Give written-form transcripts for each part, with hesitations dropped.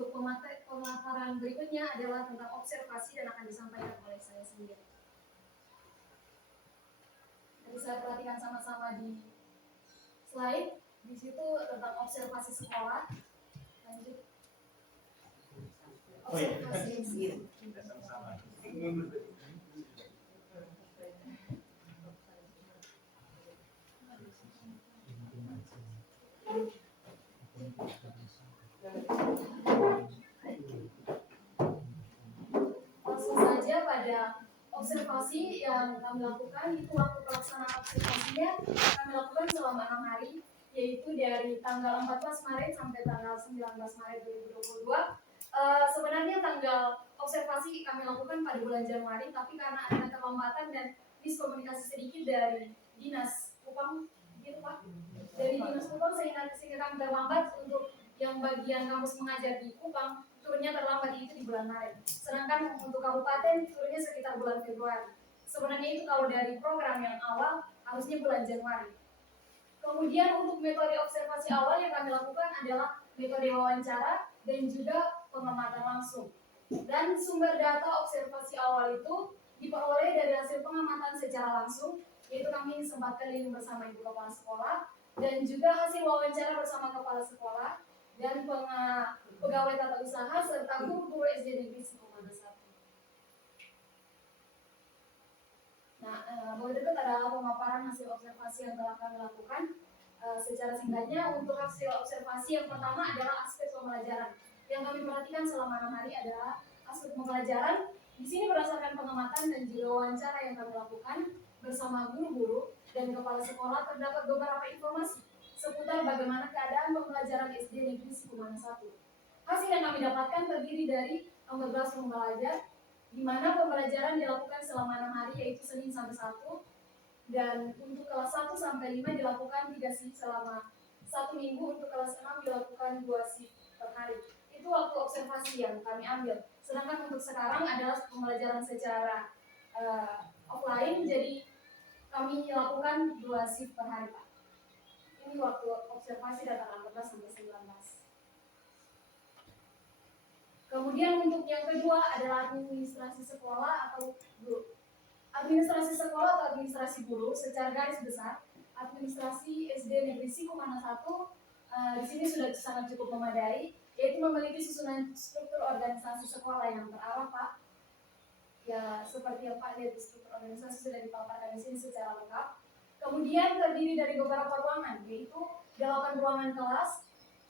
untuk pemaparan berikutnya adalah tentang observasi dan akan disampaikan oleh saya sendiri. Jadi saya perhatikan sama-sama di slide. Di situ tentang observasi sekolah. Lanjut. Observasi. Langsung saja pada observasi yang kami lakukan, itu waktu pelaksanaan observasinya kami lakukan selama 6 hari, yaitu dari tanggal 14 Maret sampai tanggal 19 Maret 2022. Sebenarnya tanggal observasi kami lakukan pada bulan Januari, tapi karena ada keterlambatan dan miskomunikasi sedikit dari Dinas Kupang, gitu Pak, dari Dinas Kupang sehingga kami terlambat untuk yang bagian kampus mengajar di Kupang, turunnya terlambat itu di bulan Maret. Sedangkan untuk kabupaten turunnya sekitar bulan Februari. Sebenarnya itu kalau dari program yang awal harusnya bulan Januari. Kemudian untuk metode observasi awal yang kami lakukan adalah metode wawancara dan juga pengamatan langsung. Dan sumber data observasi awal itu diperoleh dari hasil pengamatan secara langsung, yaitu kami sempat keliling bersama Ibu Kepala Sekolah dan juga hasil wawancara bersama Kepala Sekolah dan pegawai tata usaha serta guru-guru SD Negeri Sikumana 1. Nah, berikut adalah pemaparan hasil observasi yang telah kami lakukan. Secara singkatnya, untuk hasil observasi yang pertama adalah aspek pembelajaran. Yang kami perhatikan selama 6 hari adalah aspek pembelajaran. Di sini berdasarkan pengamatan dan juga wawancara yang kami lakukan bersama guru-guru dan kepala sekolah, terdapat beberapa informasi seputar bagaimana keadaan pembelajaran SD Negeri Sikumana 1. Hasil yang kami dapatkan terdiri dari 14 pembelajar, di mana pembelajaran dilakukan selama 6 hari, yaitu Senin sampai Sabtu, dan untuk kelas 1 sampai 5 dilakukan 3 shift selama 1 minggu, untuk kelas 6 dilakukan 2 shift per hari. Itu waktu observasi yang kami ambil. Sedangkan untuk sekarang adalah pembelajaran secara offline, jadi kami lakukan 2 shift per hari, Pak. Ini waktu observasi dari tanggal 14 sampai 19. Kemudian untuk yang kedua adalah administrasi sekolah atau guru. Administrasi sekolah atau administrasi guru secara garis besar, administrasi SD Negeri Sikumana 1 di sini sudah sangat cukup memadai, yaitu memiliki susunan struktur organisasi sekolah yang terarah, Pak. Ya, seperti yang Pak lihat di struktur organisasi sudah dipaparkan di sini secara lengkap. Kemudian terdiri dari beberapa ruangan, yaitu 8 ruangan kelas,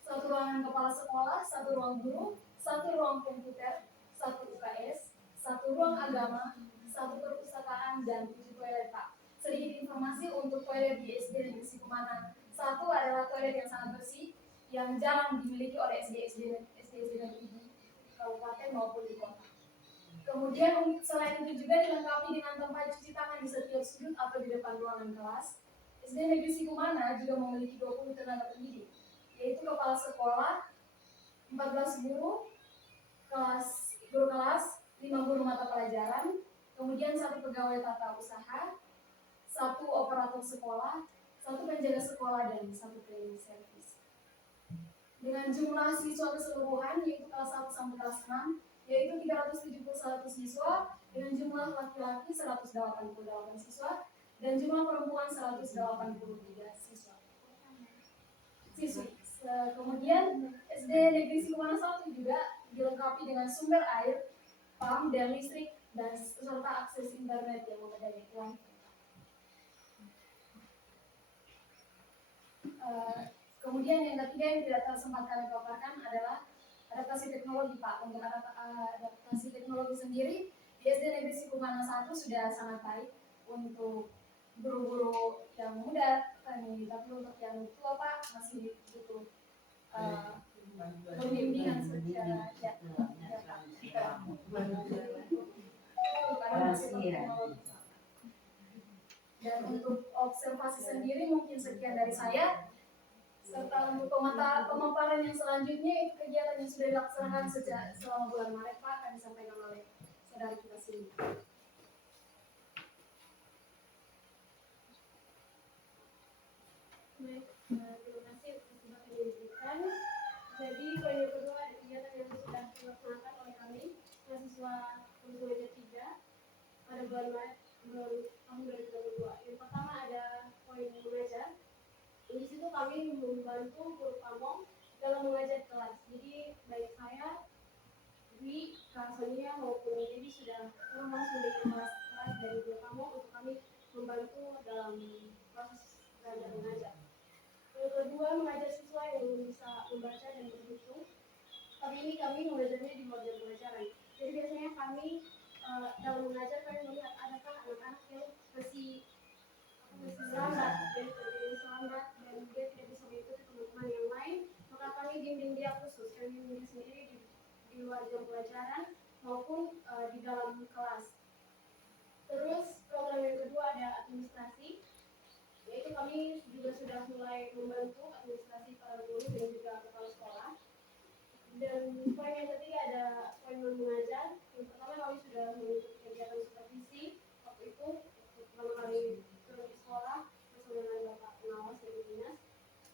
1 ruangan kepala sekolah, 1 ruang guru, 1 ruang komputer, 1 UKS, 1 ruang agama, 1 perpustakaan, dan 7 toilet, Pak. Sedikit informasi untuk toilet di SD Negeri Sikumana 1 adalah toilet yang sangat bersih, yang jarang dimiliki oleh SD negeri di kabupaten maupun di kota. Kemudian selain itu juga dilengkapi dengan tempat cuci tangan di setiap sudut atau di depan ruangan kelas. SD Negeri Sikumana juga memiliki 20 tenaga pendidik, yaitu kepala sekolah, 14 guru kelas, 5 guru mata pelajaran, kemudian 1 pegawai tata usaha, 1 operator sekolah, 1 penjaga sekolah, dan 1 cleaning service. Dengan jumlah siswa keseluruhan yaitu kelas 1 sampai kelas 6 yaitu 371 siswa, dengan jumlah laki-laki 188 siswa dan jumlah perempuan 183 siswa. Kemudian SD Negeri Sikumana 1 juga dilengkapi dengan sumber air, pam dan listrik, dan serta akses internet yang memadai. Kemudian yang ketiga yang tidak sempat kami paparkan adalah adaptasi teknologi, Pak. Untuk adaptasi teknologi sendiri di SD Negeri Sikumana 1 sudah sangat baik untuk guru-guru yang muda, tapi untuk yang tua, Pak, masih butuh pembimbingan secara dan untuk observasi sendiri mungkin sekian dari saya. Serta untuk pemaparan yang selanjutnya itu kegiatan yang sudah dilaksanakan sejak selama bulan Maret, Pak, akan disampaikan oleh saudara kita sendiri. Baik, terima kasih atas kesempatan yang diberikan. Jadi, poin yang kedua ada kegiatan yang untuk mengajar 3 pada bulan Maret tahun 2022. Yang pertama ada poin mengajar. Di situ kami membantu guru pamong dalam mengajar kelas. Jadi baik saya, Dwi, Kak Sonia maupun Dewi sudah langsung di kelas dari guru pamong untuk kami membantu dalam proses belajar mengajar. Yang kedua, mengajar siswa yang belum bisa membaca dan berhitung. Kali ini kami mengajarnya di luar jam pelajaran. Jadi biasanya kami dalam mengajar kami melihat adakah anak-anak yang masih lambat, dan dia tidak bisa mengikuti teman-teman yang lain, maka kami bimbing dia khusus, kami bimbing dia sendiri di luar jam pelajaran maupun di dalam kelas. Terus program yang kedua ada administrasi, yaitu kami juga sudah mulai membantu administrasi para guru dan juga kepala sekolah. Dan poin yang ketiga ada poin mengajar. Yang pertama kami sudah mengikuti kegiatan supervisi waktu itu pertama kali turun di sekolah bersama dengan Bapak pengawas dari dinas.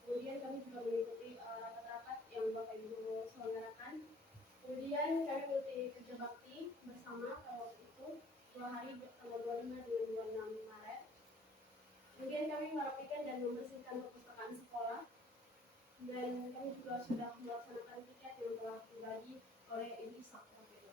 Kemudian kami juga mengikuti rapat-rapat yang Bapak Ibu selenggarakan. Kemudian kami mengikuti kerja bakti bersama pada waktu itu 2 hari tanggal 25 dan 26 Maret. Kemudian kami merapikan dan membersihkan perpustakaan sekolah. Dan kami juga sudah melaksanakan tiket yang telah dibagi oleh Ibu Isak waktu itu.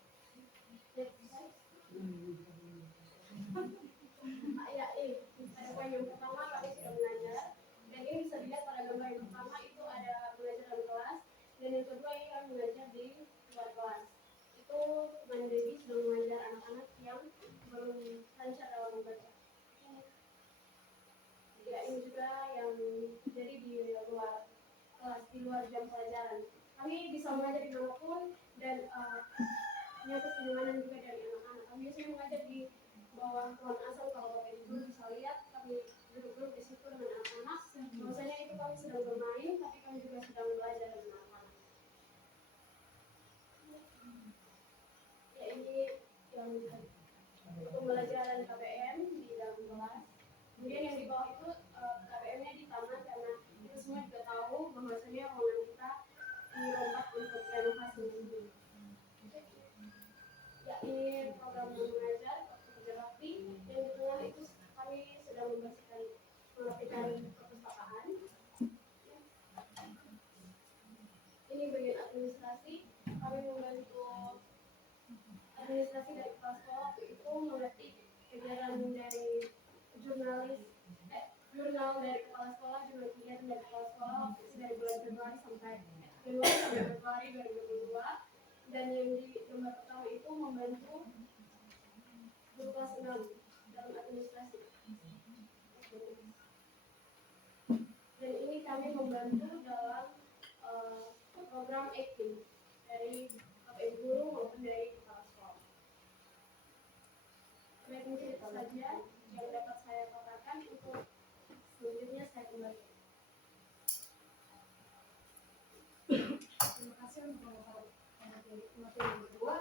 Pada poin yang pertama kami sudah mengajar, dan ini bisa dilihat pada gambar yang pertama itu ada mengajar dalam kelas, dan yang kedua ini kami mengajar di luar kelas. Itu Teman Dewi sudah mengajar anak-anak yang belum lancar dalam membaca. Ya, ini juga yang terjadi di luar kelas, di luar jam pelajaran. Kami bisa mengajar di manapun dan menyangkut kenyamanan juga dari anak-anak. Kami biasanya mengajar di bawah pohon asam, kalau Bapak Ibu bisa lihat kami duduk-duduk di situ dengan anak-anak. Bahwasanya itu kami sedang bermain, tapi kami juga sedang belajar dengan anak-anak. Ya, ini yang pembelajaran KBM di dalam kelas. Kemudian yang di bawah itu KBM-nya di taman, karena kita semua juga tahu bahwasanya ruangan kita dirompak untuk renovasi. Ya, ini program mengajar waktu kerja bakti. Yang di tengah itu kami sedang membersihkan merapikan perpustakaan. Ini bagian administrasi. Kami membantu administrasi dari kepala sekolah waktu itu mengerti kegiatan dari jurnal dari kepala sekolah, jurnal kegiatan dari kepala sekolah waktu itu dari bulan Februari sampai Februari 2022. Dan yang di gambar pertama itu membantu guru kelas 6 dalam administrasi. Dan ini kami membantu dalam program acting dari Bapak Ibu guru maupun dari kepala sekolah. Baik, mungkin itu saja yang dapat saya katakan. Untuk selanjutnya saya kembali. Terima kasih untuk materi yang kedua.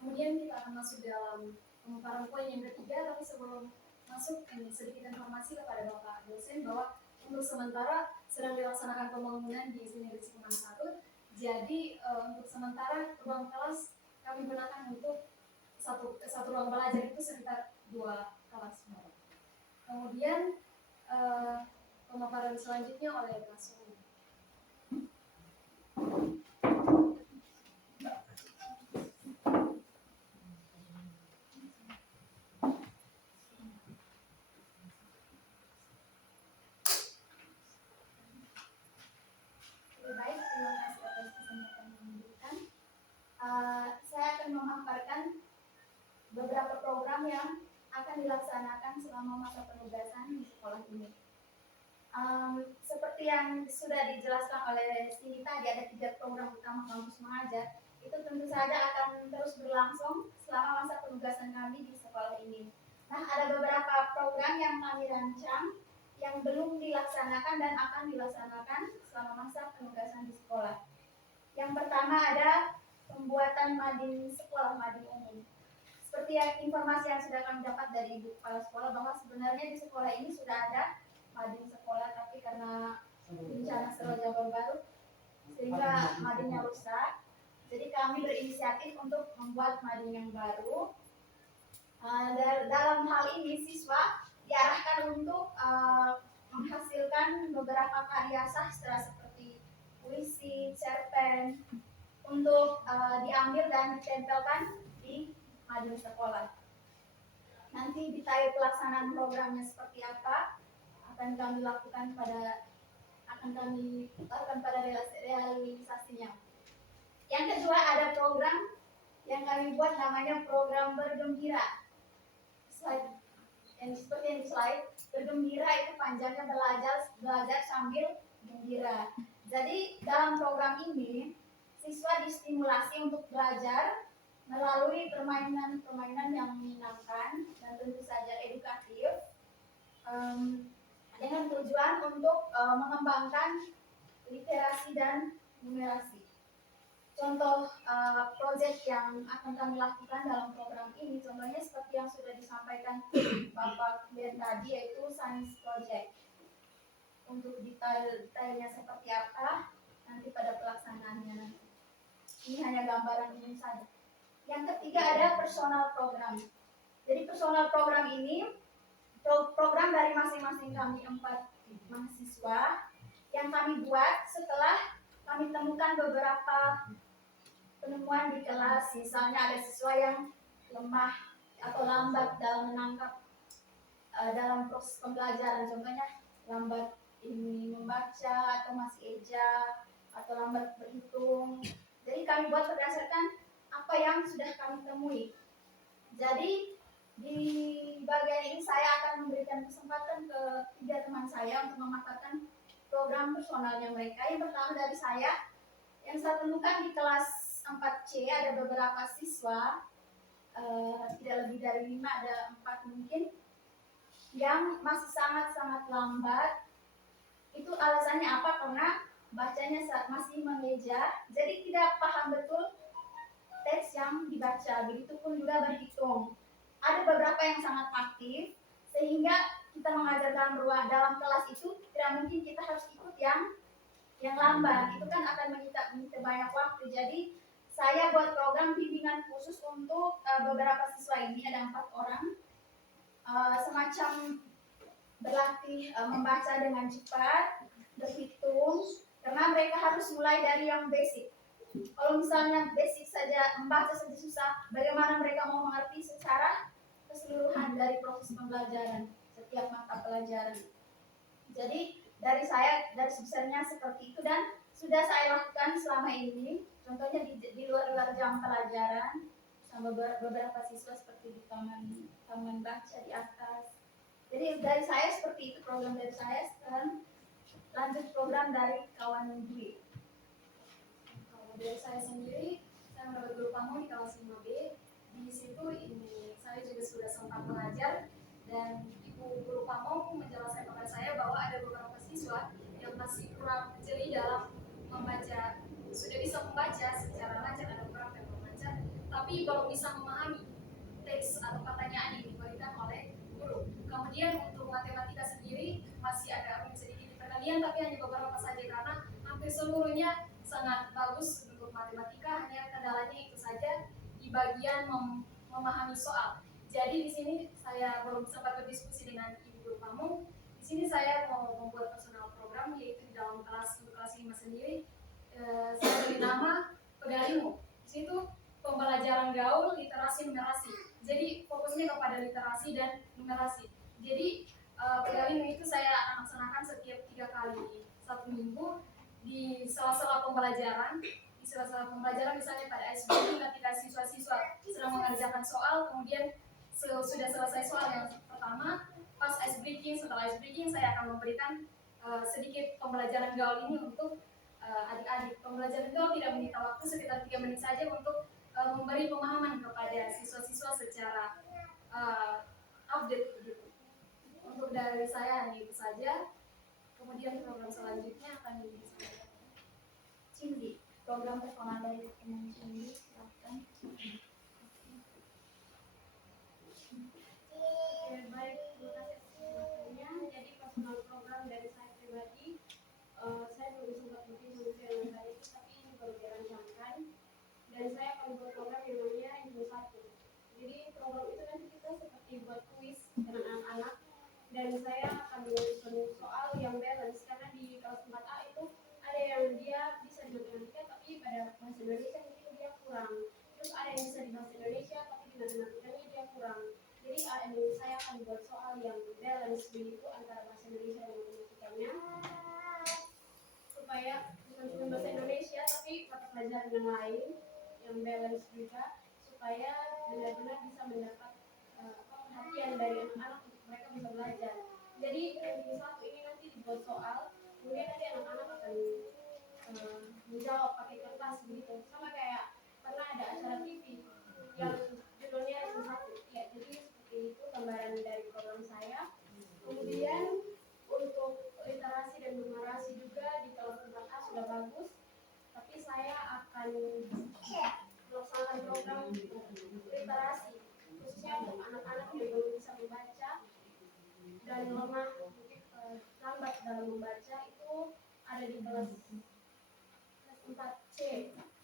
Kemudian kita akan masuk dalam pemaparan poin yang ketiga. Tapi sebelum masuk, ini sedikit informasi kepada Bapak dosen bahwa untuk sementara sedang dilaksanakan pembangunan di sini di Cikungan 1. Jadi untuk sementara ruang kelas kami gunakan untuk satu ruang belajar itu sekitar 2 kelas. Kemudian pemaparan selanjutnya oleh Pak Suni. Baik, terima kasih atas kesempatan yang diberikan. Saya akan memaparkan beberapa program yang akan dilaksanakan selama masa penugasan di sekolah ini. Seperti yang sudah dijelaskan oleh Cindy tadi, ada 3 program utama kampus mengajar. Itu tentu saja akan terus berlangsung selama masa penugasan kami di sekolah ini. Nah, ada beberapa program yang kami rancang yang belum dilaksanakan dan akan dilaksanakan selama masa penugasan di sekolah. Yang pertama ada pembuatan mading sekolah, mading umum. Seperti yang informasi yang sudah kami dapat dari Ibu Kepala Sekolah bahwa sebenarnya di sekolah ini sudah ada mading sekolah, tapi karena bencana Seroja baru sehingga madingnya rusak. Jadi kami berinisiatif berinisiatif untuk membuat mading yang baru. Dalam hal ini siswa diarahkan untuk menghasilkan beberapa karya sastra seperti puisi, cerpen untuk diambil dan ditempelkan di mading sekolah. Nanti detail pelaksanaan programnya seperti apa akan kami lakukan pada realisasinya. Yang kedua, ada program yang kami buat namanya program bergembira. Slide yang seperti yang di slide, bergembira itu panjangnya belajar sambil gembira. Jadi dalam program ini siswa distimulasi untuk belajar melalui permainan-permainan yang menyenangkan dan tentu saja edukatif, dengan tujuan untuk mengembangkan literasi dan numerasi. Contoh proyek yang akan kami lakukan dalam program ini, contohnya seperti yang sudah disampaikan Bapak Glenn tadi, yaitu science project. Untuk detailnya seperti apa nanti pada pelaksanaannya nanti. Ini hanya gambaran umum saja. Yang ketiga ada personal program. Jadi personal program ini program dari masing-masing kami 4 mahasiswa yang kami buat setelah kami temukan beberapa penemuan di kelas. Misalnya ada siswa yang lemah atau lambat dalam menangkap dalam proses pembelajaran, contohnya lambat ini membaca atau masih eja atau lambat berhitung. Jadi kami buat berdasarkan apa yang sudah kami temui. Jadi di bagian ini saya akan memberikan kesempatan ke 3 teman saya untuk memaparkan program personalnya mereka. Yang pertama dari saya, yang saya temukan di kelas 4C ada beberapa siswa, tidak lebih dari 5, ada 4 mungkin, yang masih sangat-sangat lambat. Itu alasannya apa? Karena bacanya masih mengeja, jadi tidak paham betul teks yang dibaca. Begitupun juga berhitung. Ada beberapa yang sangat aktif, sehingga kita mengajar dalam kelas itu tidak mungkin kita harus ikut yang lambat. Itu kan akan menyita banyak waktu. Jadi saya buat program bimbingan khusus untuk beberapa siswa ini, ada 4 orang, semacam berlatih membaca dengan cepat, berhitung, karena mereka harus mulai dari yang basic. Kalau misalnya basic saja, membaca saja susah, bagaimana mereka mau mengerti secara keseluruhan dari proses pembelajaran setiap mata pelajaran. Jadi dari sebesarnya seperti itu, dan sudah saya lakukan selama ini. Contohnya di luar jam pelajaran sama beberapa siswa seperti di taman baca di atas. Jadi dari saya seperti itu program dari saya. Sekarang lanjut program dari kawan Dwi. Kalau dari saya sendiri, saya mendapat guru pamu di kelas 5B. Di situ saya juga sudah sempat mengajar, dan ibu guru pamu menjelaskan kepada saya bahwa ada beberapa siswa yang masih kurang jeli dalam membaca. Sudah bisa membaca secara lancar, ada beberapa yang membaca, tapi belum bisa memahami teks atau pertanyaan yang diberikan oleh guru. Kemudian untuk matematika sendiri masih agak sedikit di perkalian, tapi hanya beberapa saja karena hampir seluruhnya sangat bagus untuk matematika. Hanya kendalanya itu saja di bagian memahami soal. Jadi di sini saya belum sempat berdiskusi dengan ibu guru kamu. Di sini saya mau membuat personal program, yaitu di dalam kelas 5 sendiri. Saya beri nama Pedalimu. Di situ pembelajaran gaul, literasi, numerasi. Jadi fokusnya kepada literasi dan numerasi. Jadi Pedalimu itu saya akan laksanakan setiap 3 kali 1 minggu di sela-sela pembelajaran. Di sela-sela pembelajaran misalnya pada SBB ketika siswa-siswa sedang mengerjakan soal, kemudian sudah selesai soal yang pertama, pas ice breaking, setelah ice breaking saya akan memberikan sedikit pembelajaran gaul ini untuk adik-adik. Pembelajaran gaul tidak menyita waktu, sekitar 3 menit saja untuk memberi pemahaman kepada siswa-siswa secara update begitu. Untuk dari saya hanya itu saja. Kemudian program selanjutnya akan disampaikan Cindy, program personal dari teman Cindy, silakan. Baik, terima kasih atas waktunya. Jadi personal program dari saya pribadi, saya belum sempat bikin yang tadi, tapi ini baru dirancangkan, dan saya akan buat dan saya akan menyusun soal yang balance karena di kelas 4A itu ada yang dia bisa di matematika tapi pada bahasa Indonesia mungkin dia kurang, terus ada yang bisa di bahasa Indonesia tapi di matematikanya dia kurang. Jadi saya akan buat soal yang balance begitu antara bahasa Indonesia dan matematikanya supaya bukan cuma bahasa Indonesia tapi mata pelajaran yang lain yang balance juga supaya benar-benar bisa mendapat perhatian dari anak-anak untuk mereka bisa belajar. Jadi ranking satu ini nanti dibuat soal, kemudian nanti anak-anak akan menjawab pakai kertas begitu, sama kayak pernah ada acara TV yang judulnya ranking satu. Ya, jadi seperti itu gambaran dari program saya. Kemudian untuk literasi dan numerasi juga di kelas 4A sudah bagus, tapi saya akan melaksanakan program literasi khususnya untuk anak-anak yang belum bisa membaca dan lemah mungkin lambat dalam membaca itu ada di kelas 4C.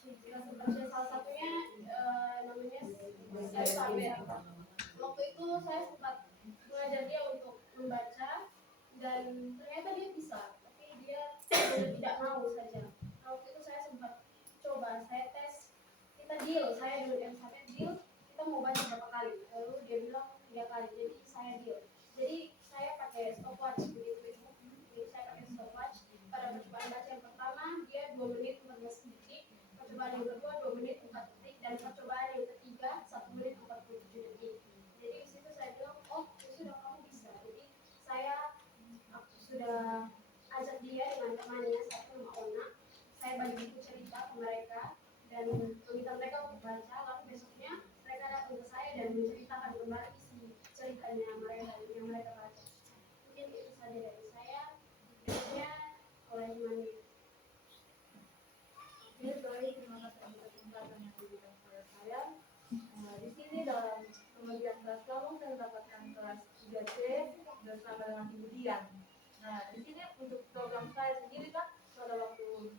Kelas 4C salah satunya namanya Elizabeth. Waktu itu saya sempat mengajar dia untuk membaca dan ternyata dia bisa, tapi dia tidak mau saja. Nah, waktu itu saya sempat coba, saya tes, kita deal, saya dengan Elizabeth deal, kita mau baca berapa kali, lalu dia bilang 3 kali, jadi saya deal. Jadi saya pakai stopwatch begitu ibu, jadi saya pakai stopwatch. Pada percobaan baca yang pertama dia 2 menit 14 detik, percobaan yang kedua 2 menit 4 detik, dan percobaan yang ketiga 1 menit 47 detik. Jadi di situ saya bilang, oh ya sudah kamu bisa. Jadi saya sudah ajak dia dengan temannya, satu nama Ona. Saya bagi buku cerita ke mereka dan meminta mereka untuk baca. Lalu besoknya mereka datang ke saya dan menceritakan kembali isi ceritanya mereka yang mereka baca. Mungkin itu saja dari saya. Berikutnya oleh Mani. Oke, baik, terima kasih atas kesempatan yang diberikan kepada saya. Di sini dalam pembagian kelas kamu saya mendapatkan kelas 3C bersama dengan Ibu Dian. Nah, di sini untuk program saya sendiri kan pada waktu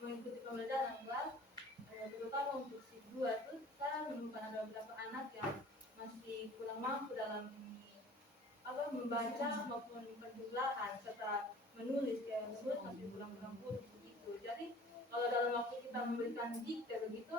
mengikuti pembelajaran kelas, terutama untuk shift 2 itu saya menemukan ada beberapa anak yang masih kurang mampu dalam membaca maupun penjumlahan serta menulis, kayak menulis masih kurang kurang begitu. Jadi kalau dalam waktu kita memberikan dikte begitu,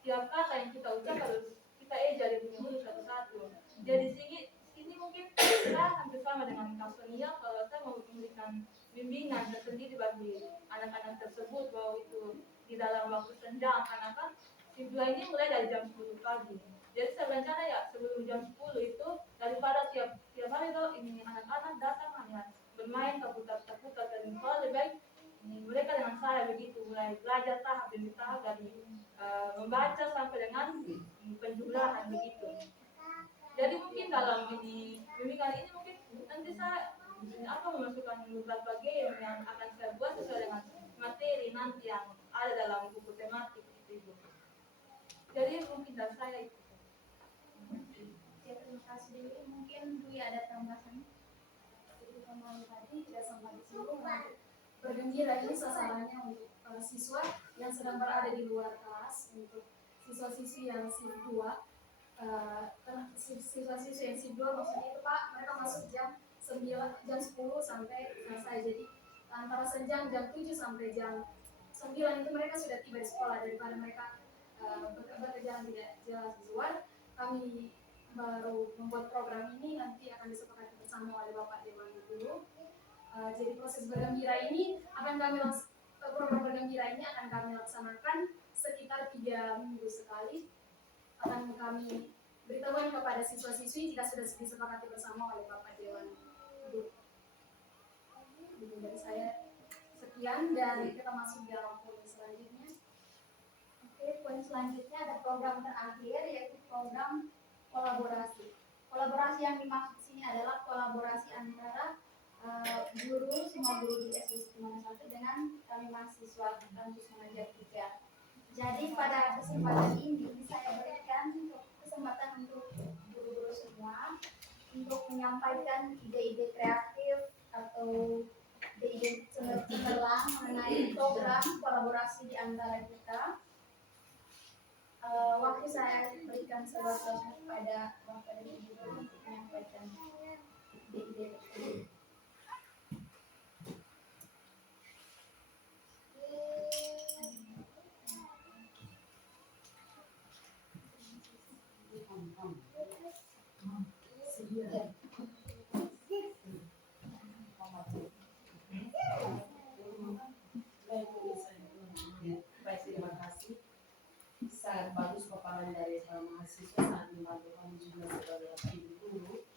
tiap kata yang kita ucap harus kita eja dia punya huruf satu-satu. Jadi sini mungkin saya hampir sama dengan Kak Sonia kalau saya mau memberikan bimbingan tersendiri bagi anak-anak tersebut bahwa itu di dalam waktu senja anak-anak shift 2 ini mulai dari jam 10 pagi. Jadi saya berencana ya sebelum jam 10 itu daripada tiap hari tuh ini anak-anak datang hanya bermain terputar-terputar dan kalau lebih baik mereka dengan saya begitu mulai belajar tahap demi tahap dari membaca sampai dengan penjumlahan begitu. Jadi mungkin dalam ini bimbingan ini mungkin nanti saya memasukkan beberapa game yang akan saya buat sesuai dengan materi nanti yang ada dalam buku tematik itu. Jadi mungkin dari saya itu. Ya, terima kasih Dewi. Mungkin Dwi ada tambahan. Jadi kemarin tadi tidak sampai disinggung untuk bergembira ini sasarannya untuk siswa yang sedang berada di luar kelas, untuk siswa-siswi yang shift 2, siswa-siswi yang shift 2 maksudnya itu Pak, mereka masuk jam 10 sampai selesai. Jadi antara jam 7 sampai jam 9 itu mereka sudah tiba di sekolah, daripada mereka berjalan tidak jelas di luar. Kami baru membuat program ini, nanti akan disepakati bersama oleh Bapak Dewan Guru. Jadi proses bergembira ini program bergembira ini akan kami laksanakan sekitar 3 minggu sekali. Akan kami beritahukan kepada siswa-siswi jika sudah disepakati bersama oleh Bapak Dewan Guru. Dari saya sekian dan kita masuk di dalam poin selanjutnya. Oke, poin selanjutnya ada program terakhir yaitu program kolaborasi. Kolaborasi yang dimaksud sini adalah kolaborasi antara guru, semua guru di SD 1 dengan kami mahasiswa kampus mengajar 3. Jadi pada kesempatan ini saya berikan kesempatan untuk guru-guru semua untuk menyampaikan ide-ide kreatif atau ide-ide cemerlang mengenai program kolaborasi di antara kita. Waktu saya berikan sebuah kepada Bapak dan Ibu untuk menyampaikan. Baik, terima kasih. Sangat bagus paparan dari para mahasiswa, sangat membantu kami juga sebagai ibu guru,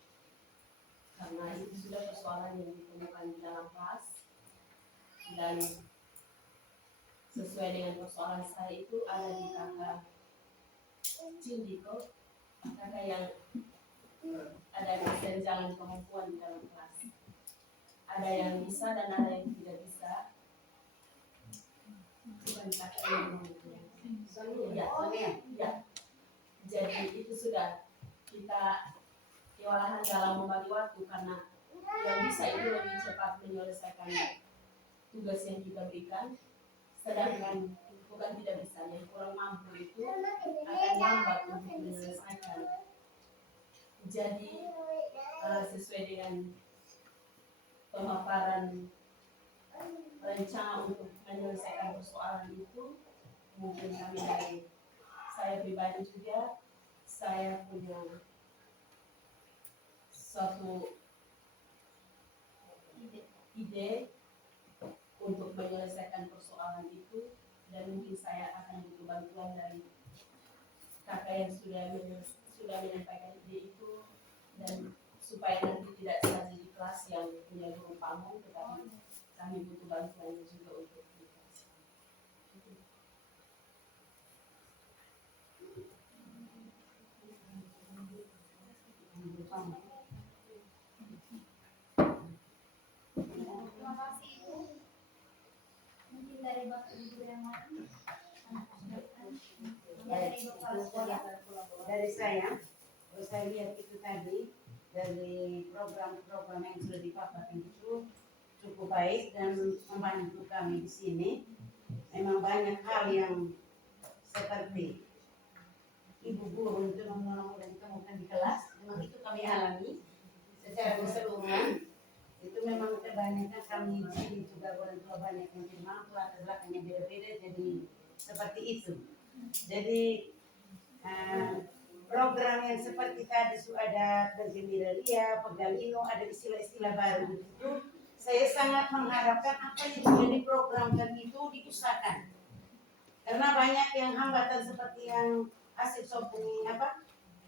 karena itu sudah persoalan yang ditemukan di dalam kelas, dan sesuai dengan persoalan saya itu ada di kakak Cindiko, kakak yang ada kesenjangan kemampuan di dalam kelas, ada yang bisa dan ada yang tidak bisa. Bukan kakak yang ya. Jadi itu sudah kita kewalahan dalam membagi waktu, karena yang bisa itu lebih cepat menyelesaikan tugas yang kita berikan, sedangkan bukan tidak bisa, yang kurang mampu itu akan lambat untuk menyelesaikan. Jadi sesuai dengan pemaparan rencana untuk menyelesaikan persoalan itu, mungkin kami dari saya pribadi juga, saya punya suatu ide untuk menyelesaikan persoalan itu, dan mungkin saya akan butuh bantuan dari kakak yang sudah menyampaikan ide itu, dan supaya nanti tidak saja di kelas yang punya guru pamong, tetapi kami butuh bantuannya juga untuk di kelas. Terima kasih Ibu. Mungkin dari Bapak Ibu yang lain. Ya, dari Bapak Sekolah. Dari saya, kalau saya lihat itu tadi dari program-program yang sudah dipaparkan itu cukup baik dan membantu kami di sini. Memang banyak hal yang seperti ibu guru itu menolong dan ditemukan di kelas, memang itu kami alami secara keseluruhan. Itu memang kebanyakan kami di sini juga orang tua banyak yang tidak mampu, latar belakangnya beda-beda, jadi seperti itu. Jadi program yang seperti tadi ada bergembira ria, pegalino, ada istilah-istilah baru itu, saya sangat mengharapkan apa yang sudah diprogramkan itu diusahakan. Karena banyak yang hambatan seperti yang Asif Sopuni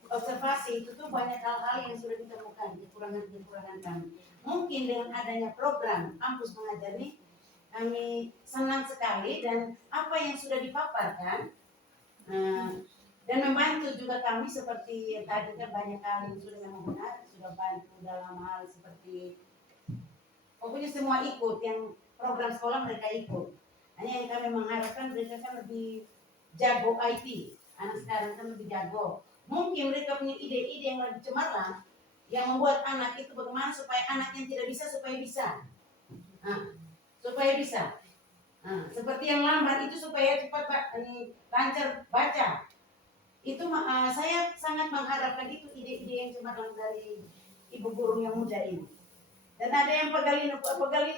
observasi itu tuh banyak hal-hal yang sudah ditemukan, kekurangan kami. Mungkin dengan adanya program kampus mengajar ini, kami senang sekali, dan apa yang sudah dipaparkan dan membantu juga kami seperti yang tadi kan banyak kali yang sudah memang benar, sudah bantu dalam hal seperti pokoknya semua ikut, yang program sekolah mereka ikut. Hanya yang kami mengharapkan mereka kan lebih jago IT, anak sekarang kan lebih jago. Mungkin mereka punya ide-ide yang lebih cemerlang, yang membuat anak itu bagaimana supaya anak yang tidak bisa supaya bisa. Supaya bisa. Seperti yang lambat itu supaya cepat lancar baca. Itu saya sangat mengharapkan itu ide-ide yang cemerlang dari ibu guru yang muda ini. Dan ada yang pegalino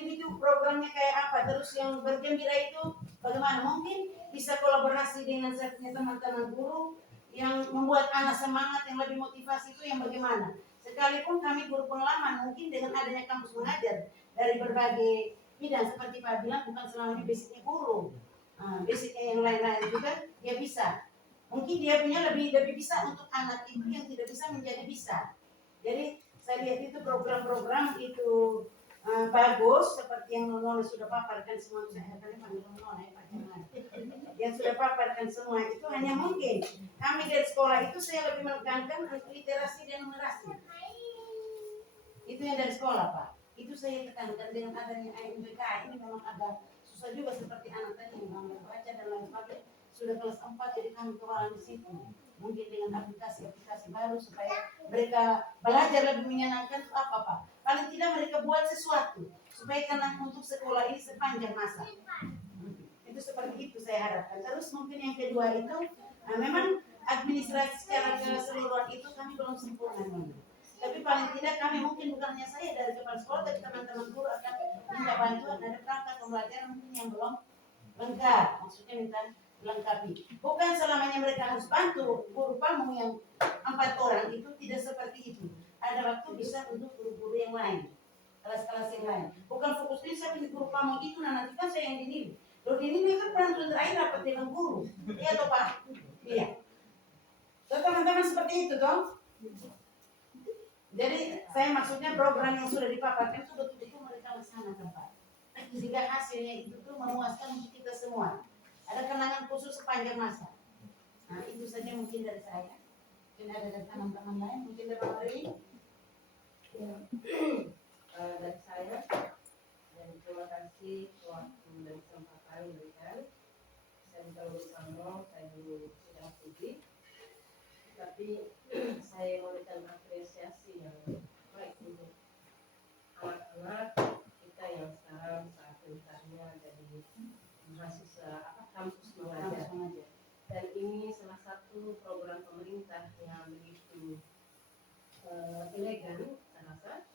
itu programnya kayak apa, terus yang bergembira itu bagaimana, mungkin bisa kolaborasi dengan saya punya teman-teman guru yang membuat anak semangat, yang lebih motivasi itu yang bagaimana. Sekalipun kami guru pengalaman, mungkin dengan adanya kampus mengajar dari berbagai bidang seperti Pak bilang, bukan selama ini basicnya guru, basicnya yang lain-lain juga dia bisa. Mungkin dia punya lebih bisa untuk anak itu yang tidak bisa menjadi bisa. Jadi saya lihat itu program-program itu bagus, seperti yang Nona sudah paparkan semua. Saya tadi panggil Nona ya Pak Jamal. Yang sudah paparkan semua itu hanya mungkin kami dari sekolah itu saya lebih menekankan untuk literasi dan numerasi. Itu yang dari sekolah Pak. Itu saya tekankan dengan adanya IMBK ini memang agak susah juga, seperti anak tadi yang membaca dan lain sebagainya. Sudah kelas 4 jadi kami kewalan di situ. Mungkin dengan aplikasi-aplikasi baru supaya mereka belajar lebih menyenangkan itu apa Pak? Paling tidak mereka buat sesuatu supaya tenang untuk sekolah ini sepanjang masa. Itu seperti itu saya harapkan. Terus mungkin yang kedua itu memang administrasi secara keseluruhan itu kami belum sempurna. Tapi paling tidak kami mungkin bukan hanya saya dari kepala sekolah, tapi teman-teman guru akan minta bantuan. Ada perangkat pembelajaran mungkin yang belum lengkap, maksudnya minta lengkapi. Bukan selamanya mereka harus bantu guru kamu yang 4 orang, itu tidak seperti itu. Ada waktu bisa untuk guru-guru yang lain, kelas-kelas yang lain. Bukan fokusnya saya pilih guru kamu itu, nah nanti kan saya yang dinilai. Loh dinilai kan penentuan terakhir rapat dengan guru, iya atau Pak? Iya. So teman-teman seperti itu toh. Jadi saya maksudnya program yang sudah dipaparkan itu betul-betul mereka laksanakan Pak. Sehingga hasilnya itu tuh memuaskan untuk kita semua. Ada kenangan khusus sepanjang masa. Nah itu saja mungkin dari saya. Mungkin ada dari teman-teman lain, mungkin dari Pak Ari. Ya. Dari saya, dan terima kasih waktu dan kesempatan diberikan. Saya bukan bersama, saya dulu sudah studi, tapi saya memberikan apresiasi yang baik untuk anak-anak kita yang sekarang saat pintarnya jadi mahasiswa kampus mengajar. Dan ini salah satu program pemerintah yang begitu elegan, saya rasa.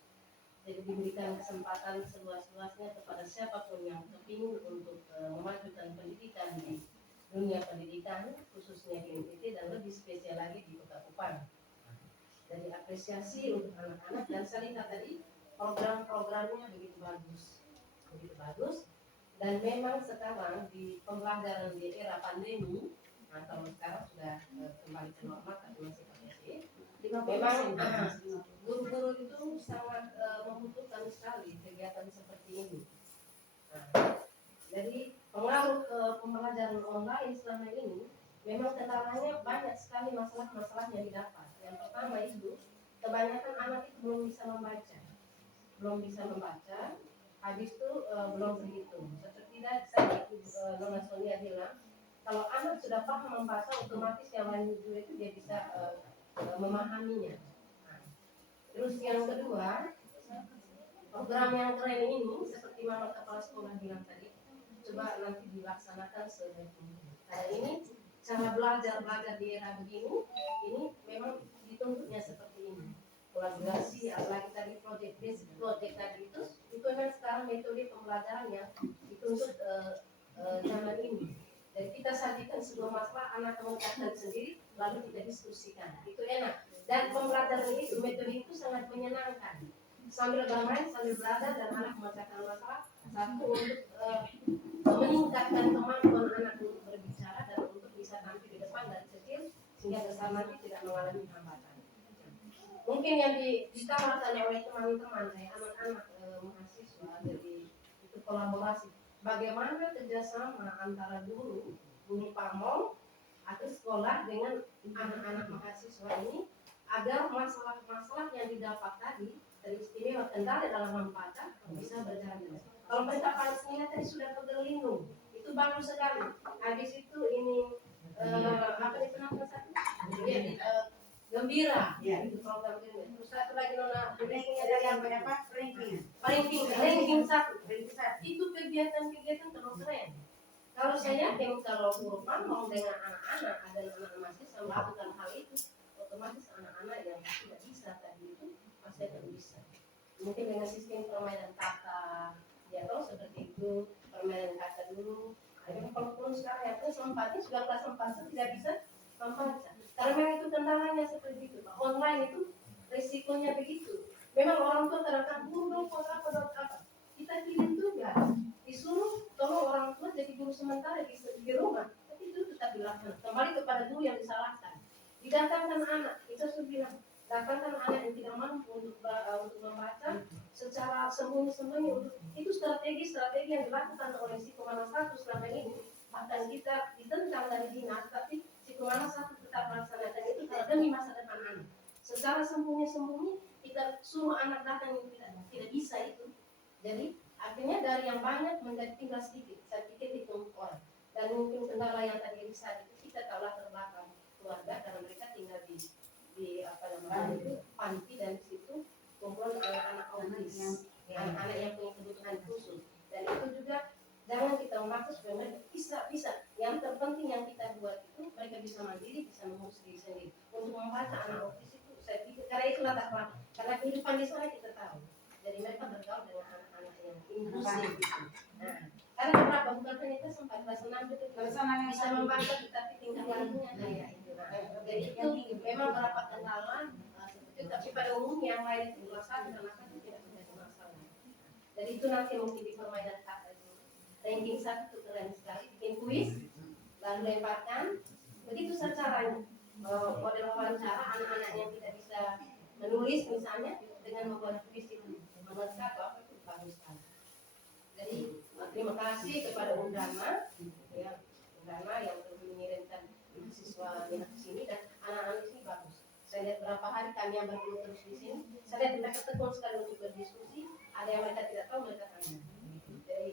Jadi diberikan kesempatan seluas-luasnya kepada siapapun yang kepingin untuk memajukan pendidikan di dunia pendidikan, khususnya di NTT dan lebih spesial lagi di Kota Kupang. Jadi apresiasi untuk anak-anak, dan saya lihat tadi program-programnya begitu bagus. Dan memang sekarang di pembelajaran di era pandemi, nah kalau sekarang sudah kembali ke normal tapi masih pakai memang guru-guru itu sangat membutuhkan sekali kegiatan seperti ini. Nah, jadi pengaruh ke pembelajaran online selama ini memang kendalanya banyak sekali, masalah-masalah yang didapat. Yang pertama itu kebanyakan anak itu belum bisa membaca, habis itu belum berhitung. Seperti tadi Nona Sonia bilang, kalau anak sudah paham membaca, otomatis yang lain juga itu dia bisa memahaminya. Nah, terus yang kedua, program yang keren ini seperti Mama Kepala Sekolah bilang tadi, coba nanti dilaksanakan sebaik mungkin. Karena ini cara belajar di era begini, ini memang dituntutnya seperti ini. Kolaborasi, apalagi tadi project tadi itu memang sekarang metode pembelajaran yang dituntut zaman ini. Jadi kita sajikan sebuah masalah, anak memecahkan sendiri, lalu kita diskusikan. Itu enak. Dan pembelajaran itu, metode itu sangat menyenangkan. Sambil bermain, sambil belajar, dan anak memecahkan masalah. Satu, untuk meningkatkan kemampuan anak untuk berbicara dan untuk bisa tampil di depan dari kecil, sehingga besar nanti tidak mengalami hambatan. Mungkin yang ditawarkan oleh teman-teman, anak-anak mahasiswa, jadi itu kolaborasi. Bagaimana kerjasama antara guru pamong atau sekolah dengan anak-anak mahasiswa ini agar masalah-masalah yang didapat tadi teristimewa kendala dalam membaca bisa berjalan. Kalau mereka Palestina tadi sudah berlindung, itu bagus sekali. Habis itu ini apa namanya satu? Gembira, Ya. itu program gembira. Terus satu lagi Nona, ranking satu. Itu kegiatan-kegiatan terus keren. Kalau saya yakin kalau guru mau dengan anak-anak, ada anak-anak mahasiswa melakukan hal itu, otomatis anak-anak yang tidak bisa tadi itu pasti akan bisa. Mungkin dengan sistem permainan kata, ya toh seperti itu, permainan kata dulu. Ada walaupun sekarang ya kan sempatnya sudah kelas 4 tidak bisa membaca. Karena itu kendalanya seperti itu. Online itu risikonya begitu. Memang orang tua kadang-kadang guru dong apa. Kita kirim tugas, disuruh tolong orang tua jadi guru sementara di rumah, tapi itu tetap dilakukan. Kembali kepada guru yang disalahkan. Didatangkan anak, kita sudah bilang, datangkan anak yang tidak mampu untuk membaca secara sembunyi-sembunyi. Itu strategi yang dilakukan oleh si Komando 1 selama ini. Bahkan kita ditentang dari dinas, tapi si Komando 1 tetap melaksanakan itu karena demi masa depan anak. Secara sembunyi-sembunyi kita suruh anak datang yang tidak bisa itu. Jadi artinya dari yang banyak menjadi tinggal sedikit. Saya pikir itu orang. Dan mungkin kendala yang tadi bisa itu kita tahu latar belakang keluarga karena mereka tinggal di apa namanya itu panti, dan di situ kumpulan anak-anak autis, anak-anak yang punya kebutuhan khusus. Dan itu juga jangan kita memaksa supaya mereka bisa. Yang terpenting yang kita buat itu mereka bisa mandiri, bisa mengurus diri sendiri. Untuk membaca anak autis itu saya pikir karena itu latar belakang. Karena kehidupan di sana kita tahu. Jadi mereka bergaul dengan anak-anak yang inklusif. Nah, karena beberapa bukan hanya itu sampai kelas 6 itu bisa membaca tetapi tingkah lakunya kayak itu. Nah, jadi itu memang beberapa kendala seperti itu. Tapi pada umumnya yang lain itu kelas 1 dan anak itu tidak menjadi masalah. Jadi itu nanti mungkin di permainan kata itu ranking 1 itu keren sekali, bikin kuis lalu lemparkan. Begitu caranya model wawancara anak-anak yang tidak bisa menulis misalnya dengan membuat kuis itu menerka atau apa itu bagus sekali. Jadi terima kasih kepada Undama ya, Undama yang telah mengirimkan siswa minat ke sini dan anak-anak di sini bagus. Saya lihat berapa hari kami yang berdua terus di sini, saya lihat mereka tekun sekali untuk berdiskusi. Ada yang mereka tidak tahu mereka tanya. Jadi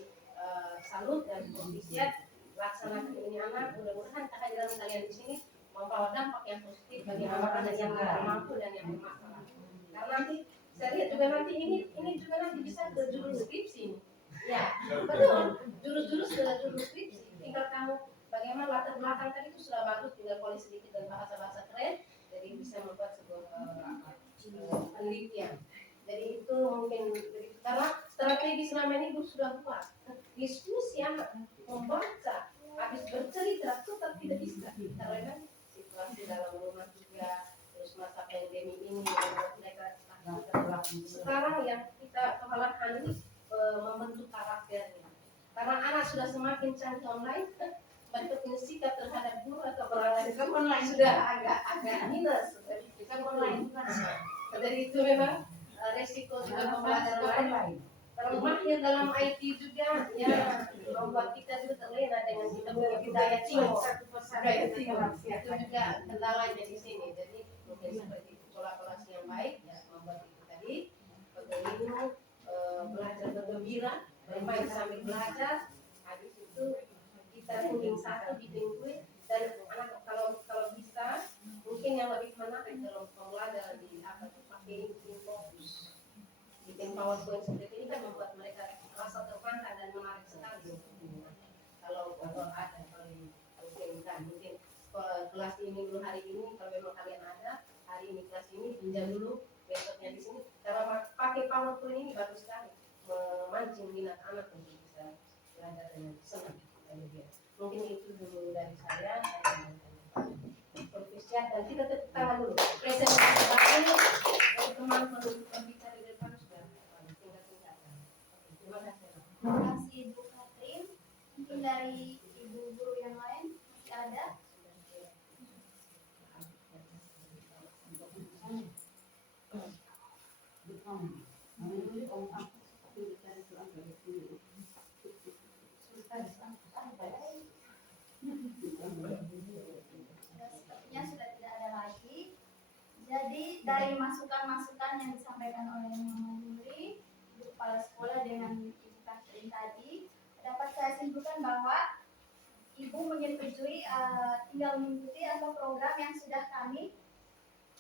salut dan apresiat laksanakan ini anak. Mudah-mudahan kehadiran kalian di sini membawa dampak yang positif bagi anak-anak yang tidak mampu dan yang bermasalah. Karena nanti saya lihat juga nanti ini juga nanti bisa ke jurus skripsi. Ya, betul. Jurus-jurus ke jurus skripsi. Tinggal kamu bagaimana latar belakang tadi itu sudah bagus, tinggal polis sedikit dan bahasa-bahasa keren, jadi bisa membuat sebuah penelitian. Jadi itu mungkin begitu. Karena strategi selama ini ibu sudah buat diskusi anak membaca, habis bercerita tetap tidak bisa karena situasi dalam rumah juga, terus masa pandemi ini mereka sekarang yang kita kewalahan ini membentuk karakternya. Karena anak sudah semakin canggih online, mereka punya sikap terhadap guru atau berangkat online sudah agak minus, bukan online. Jadi itu memang resiko juga pembelajaran online. Kalau mahir dalam IT juga, ya membuat kita juga terlena dengan kita punya budaya timur. Itu juga kendalanya di sini. Jadi mungkin seperti itu kolaborasi yang baik, ya membuat itu tadi bagaimana belajar bergembira, bermain sambil belajar. Habis itu kita ranking 1 bikin kuis dan anak kalau bisa mungkin yang lebih menarik dalam pembelajaran di apa itu pakai fokus. Bikin PowerPoint seperti ini kan membuat mereka merasa terpandang dan menarik sekali. Kalau ada mungkin kelas ini dulu hari ini kalau memang kalian ada hari ini kelas ini pinjam dulu besoknya di sini. Karena pakai PowerPoint ini bagus sekali memancing minat anak untuk bisa belajar dengan senang. Mungkin itu dulu dari saya. Persiap dan kita tepuk tangan dulu. Presentasi dari teman pembicara di depan sudah tinggal-tinggal. Terima kasih. Terima kasih Ibu Katrin. Mungkin dari ibu guru yang lain masih ada? Sepertinya sudah tidak ada lagi. Jadi dari masukan-masukan yang disampaikan oleh Mama Yuri, Ibu Kepala Sekolah dengan Ibu Katrin tadi, dapat saya simpulkan bahwa Ibu menyetujui tinggal mengikuti atau program yang sudah kami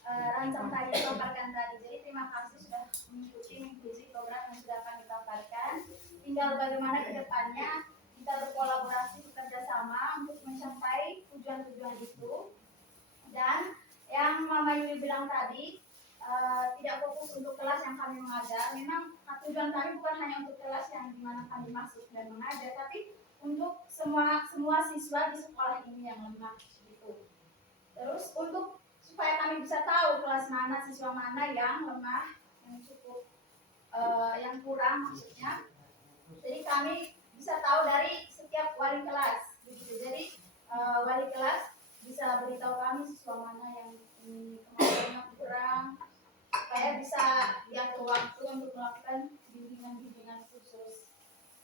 rancang tadi, paparkan tadi. Jadi terima kasih sudah mengikuti program yang sudah kami paparkan. Tinggal bagaimana ke depannya kita berkolaborasi, bekerja sama untuk mencapai tujuan-tujuan itu. Dan yang Mama Yuli bilang tadi, tidak fokus untuk kelas yang kami mengajar. Memang tujuan kami bukan hanya untuk kelas yang dimana kami masuk dan mengajar, tapi untuk semua siswa di sekolah ini yang lemah gitu. Terus untuk supaya kami bisa tahu kelas mana, siswa mana yang lemah, yang cukup yang kurang maksudnya. Jadi kami bisa tahu dari setiap wali kelas gitu. Jadi wali kelas bisa beritahu kami siswa mana yang kemampuannya kurang, supaya bisa diatur waktu untuk melakukan bimbingan khusus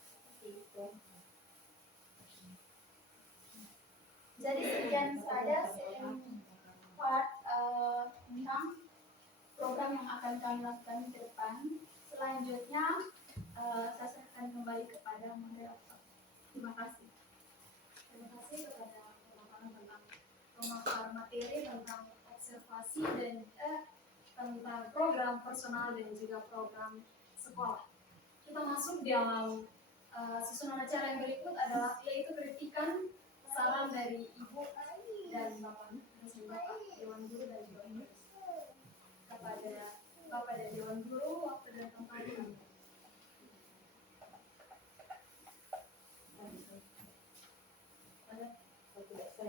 seperti itu. Jadi sekian saja part tentang program yang akan kami lakukan ke depan. Selanjutnya saya serahkan kembali kepada moderator. Terima kasih. Terima kasih kepada teman-teman tentang pemaparan materi tentang observasi dan tentang program personal dan juga program sekolah. Kita masuk dalam susunan acara yang berikut adalah yaitu kritikan saran dari Ibu dan Bapak Dewan Guru dan juga kepada Bapak dan Dewan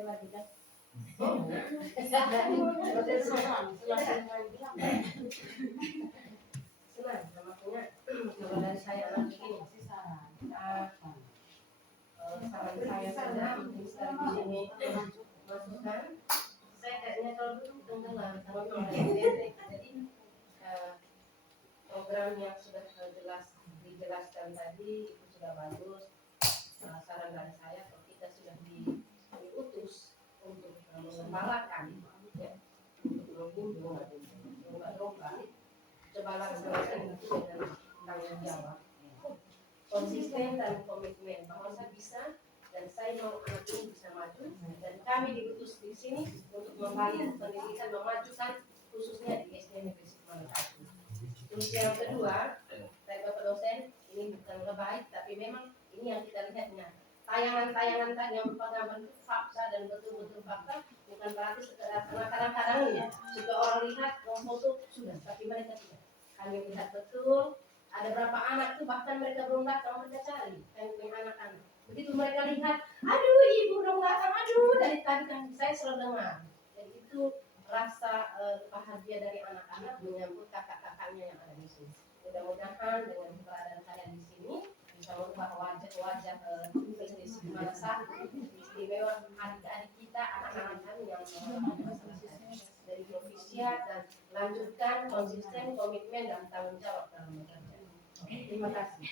lagi kan? Senang sama punya kalau dari saya nanti ini saran saya saja mungkin sekali di sini masukkan. Saya kayaknya kalau dulu tenggelam sama jadi program yang sudah dijelaskan tadi itu sudah bagus. Saran dari saya kalau kita sudah diutus untuk mengembalakan ya, untuk mengunjung domba-domba, coba laksanakan itu dengan tanggung jawab, konsisten dan komitmen bahwa saya bisa dan saya mau anak ini bisa maju dan kami diutus di sini untuk membangun pendidikan memajukan khususnya di SD Negeri Sukmana 1. Terus yang kedua, saya Bapak dosen ini bukan lebay tapi memang ini yang kita lihatnya tayangan-tayangan tadi yang merupakan bentuk fakta dan betul-betul fakta, bukan berarti sekedar karena kadang-kadang ya juga orang lihat foto sudah tapi mereka tidak. Kami lihat betul ada berapa anak tuh bahkan mereka belum datang mereka cari kami punya anak-anak. Begitu mereka lihat, aduh ibu belum datang, aduh dari tadi kan saya selalu dengar. Jadi itu rasa bahagia dari anak-anak menyambut kakak-kakaknya yang ada di sini. Mudah-mudahan dengan keberadaan saya di sini bisa merubah wajah-wajah SD Sukmana 1, istimewa adik-adik kita, anak-anak kami yang dari Provisia dan lanjutkan konsisten, komitmen dan tanggung jawab dalam bekerja. Terima kasih.